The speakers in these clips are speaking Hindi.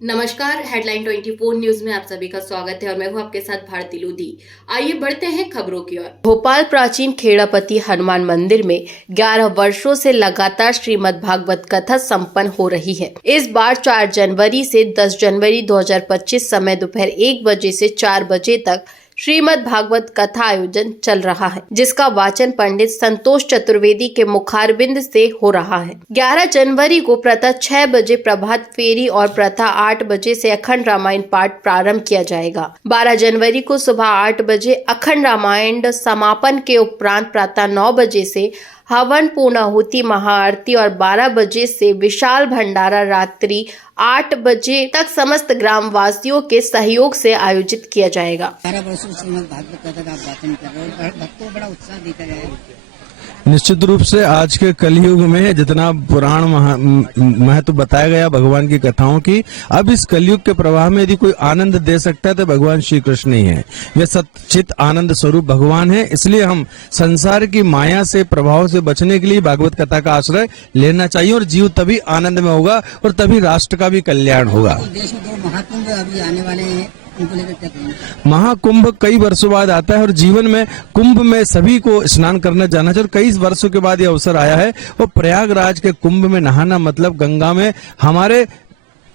नमस्कार, हेडलाइन 24 न्यूज में आप सभी का स्वागत है और मैं हूं आपके साथ भारती लोधी। आइए बढ़ते हैं खबरों की ओर। भोपाल प्राचीन खेड़ापति हनुमान मंदिर में 11 वर्षों से लगातार श्रीमद् भागवत कथा संपन्न हो रही है। इस बार 4 जनवरी से 10 जनवरी 2025 समय दोपहर 1 बजे से 4 बजे तक श्रीमद् भागवत कथा आयोजन चल रहा है, जिसका वाचन पंडित संतोष चतुर्वेदी के मुखारबिंद से हो रहा है। 11 जनवरी को प्रातः 6 बजे प्रभात फेरी और प्रातः 8 बजे से अखंड रामायण पाठ प्रारंभ किया जाएगा। 12 जनवरी को सुबह 8 बजे अखंड रामायण समापन के उपरांत प्रातः 9 बजे से हवन, पूर्णाहुति, महाआरती और 12 बजे से विशाल भंडारा रात्रि 8 बजे तक समस्त ग्राम वासियों के सहयोग से आयोजित किया जाएगा। 12 वर्षों से श्रीमद् भागवत कथा का आप वाचन कर रहे हो, भक्तों को बड़ा उत्साह देखा जाए। निश्चित रूप से आज के कलयुग में जितना पुराण महत्व बताया गया भगवान की कथाओं की, अब इस कलयुग के प्रवाह में यदि कोई आनंद दे सकता है तो भगवान श्री कृष्ण ही है। वे सच्चित आनंद स्वरूप भगवान है। इसलिए हम संसार की माया से, प्रभाव से बचने के लिए भागवत कथा का आश्रय लेना चाहिए और जीव तभी आनंद में होगा और तभी राष्ट्र का भी कल्याण होगा। देश में 2 महाकुंभ अभी आने वाले हैं, उनको लेकर क्या कहेंगे? महाकुंभ कई वर्षों बाद आता है और जीवन में कुंभ में सभी को स्नान करना जाना चाहिए और कई वर्षों के बाद ये अवसर आया है। और प्रयागराज के कुंभ में नहाना मतलब गंगा में हमारे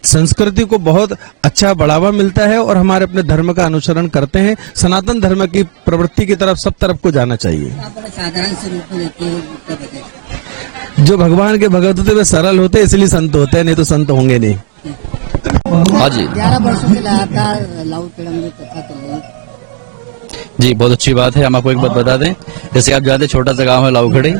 संस्कृति को बहुत अच्छा बढ़ावा मिलता है और हमारे अपने धर्म का अनुसरण करते हैं। सनातन धर्म की प्रवृत्ति की तरफ सब तरफ को जाना चाहिए। आप बड़ा साधारण से रूप में लेते हो, क्या बताइए? जो भगवान के भगत होते वे सरल होते हैं, इसलिए संत होते हैं, नहीं तो संत होंगे नहीं। हाँ जी, 11 वर्षों से लगातार लाऊ पेड़ में कथा चल रही है। जी बहुत अच्छी बात है। हम आपको एक बात बता दें, जैसे आप जानते हैं छोटा सा गांव है लाऊखड़ी,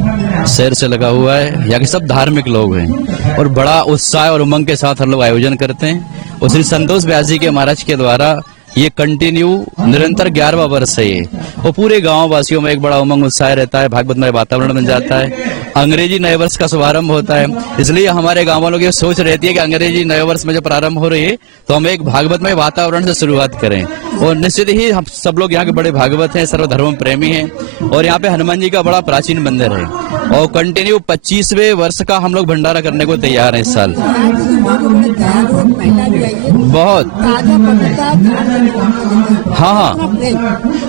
शहर से लगा हुआ है। यहाँ के सब धार्मिक लोग हैं और बड़ा उत्साह और उमंग के साथ हम लोग आयोजन करते हैं। और श्री संतोष व्यास जी के महाराज के द्वारा ये कंटिन्यू निरंतर 11वां वर्ष है ये, और पूरे गांव वासियों में एक बड़ा उमंग उत्साह रहता है, भागवतमय वातावरण बन जाता है। अंग्रेजी नए वर्ष का शुभारंभ होता है, इसलिए हमारे गांव वालों की सोच रहती है कि अंग्रेजी नए वर्ष में जब प्रारंभ हो रही है तो हम एक भागवतमय वातावरण से शुरुआत करें। और निश्चित ही हम सब लोग यहाँ के बड़े भागवत हैं, सर्वधर्म प्रेमी हैं और यहाँ पे हनुमान जी का बड़ा प्राचीन मंदिर है और कंटिन्यू 25वें वर्ष का हम लोग भंडारा करने को तैयार हैं इस साल। बहुत हाँ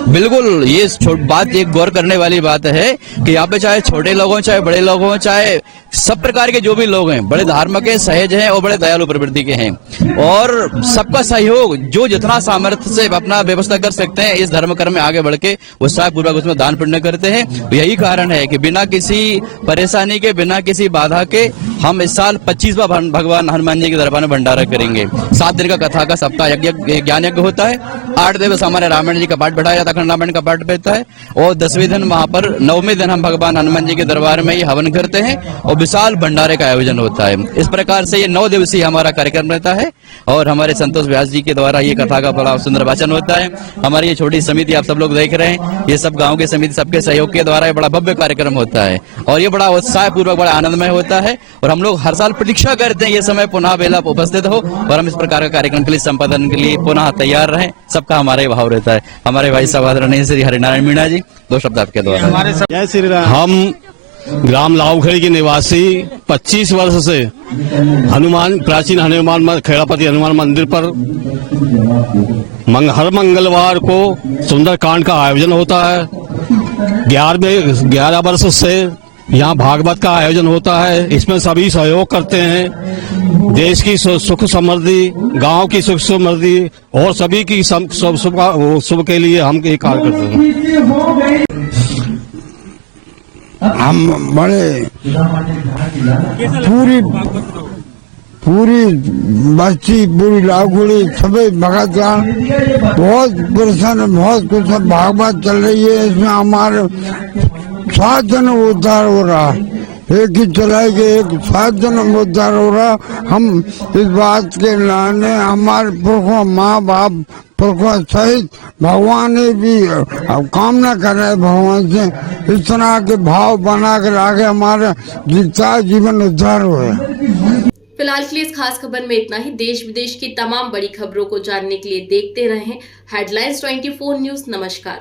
बिल्कुल, ये बात एक गौर करने वाली बात है कि यहाँ पे चाहे छोटे लोग हों, चाहे बड़े लोग हों, चाहे सब प्रकार के जो भी लोग हैं, बड़े धार्मिक हैं, सहज हैं और बड़े दयालु प्रवृत्ति के हैं और सबका सहयोग जो जितना सामर्थ्य से अपना व्यवस्था कर सकते हैं इस धर्म कर्म में आगे बढ़ के उत्साह पूर्वक उसमें दान पुण्य करते हैं। यही कारण है कि बिना किसी परेशानी के, बिना किसी बाधा के हम इस साल 25वां भगवान हनुमान जी के दरबार में भंडारा करेंगे। 7 दिन का कथा का सप्ताह यज्ञ ज्ञान यज्ञ होता है। 8 दिवस हमारे रामायण जी का पाठ बैठाया जाता है, अखंड रामायण का पाठ बैठता है और 10वें दिन वहां पर 9वें दिन हम भगवान हनुमान जी के दरबार में ये हवन करते हैं और विशाल भंडारे का आयोजन होता है। इस प्रकार से ये 9 दिवसीय हमारा कार्यक्रम रहता है और हमारे संतोष व्यास जी के द्वारा ये कथा का बड़ा सुंदर वाचन होता है। हमारी ये छोटी समिति आप सब लोग देख रहे हैं, ये सब गाँव की समिति सबके सहयोग के द्वारा ये बड़ा भव्य कार्यक्रम होता है और ये बड़ा उत्साह पूर्वक बड़ा आनंदमय होता है और हम लोग हर साल प्रतीक्षा करते हैं ये समय पुनः बेला उपस्थित हो और हम इस प्रकार का कार्यक्रम के लिए संपादन के लिए पुनः तैयार रहें। सबका हमारा ही भाव रहता है। हमारे भाई साहब आदरणीय श्री हरिनारायण मीणा जी, 2 शब्द आपके द्वारा। जय श्री राम। हम ग्राम लाऊखड़ी के निवासी 25 वर्ष से प्राचीन हनुमान खेड़ापति हनुमान मंदिर पर हर मंगलवार को सुंदरकांड का आयोजन होता है। 11 वर्ष से यहाँ भागवत का आयोजन होता है। इसमें सभी सहयोग करते हैं। देश की सुख समृद्धि, गांव की सुख समृद्धि और सभी की शुभ के लिए हम ये कार्य करते हैं। हम बड़े पूरी बस्ती, पूरी लाऊखड़ी सभी भगत बहुत प्रसन्न, बहुत कुछ भागवत चल रही है। इसमें हमारे 7 जन उद्धार हो रहा है। एक ही चलाई गई, 7 जन उद्धार हो रहा। हम इस बात के लाने हमारे पुरखों, माँ बाप पुरखों सहित भगवान ने भी कामना कर रहे हैं भगवान से इस तरह के भाव बना कर आगे हमारा जीवन उद्धार हो। फिलहाल के लिए इस खास खबर में इतना ही। देश विदेश की तमाम बड़ी खबरों को जानने के लिए देखते रहें हेडलाइंस 24 न्यूज। नमस्कार।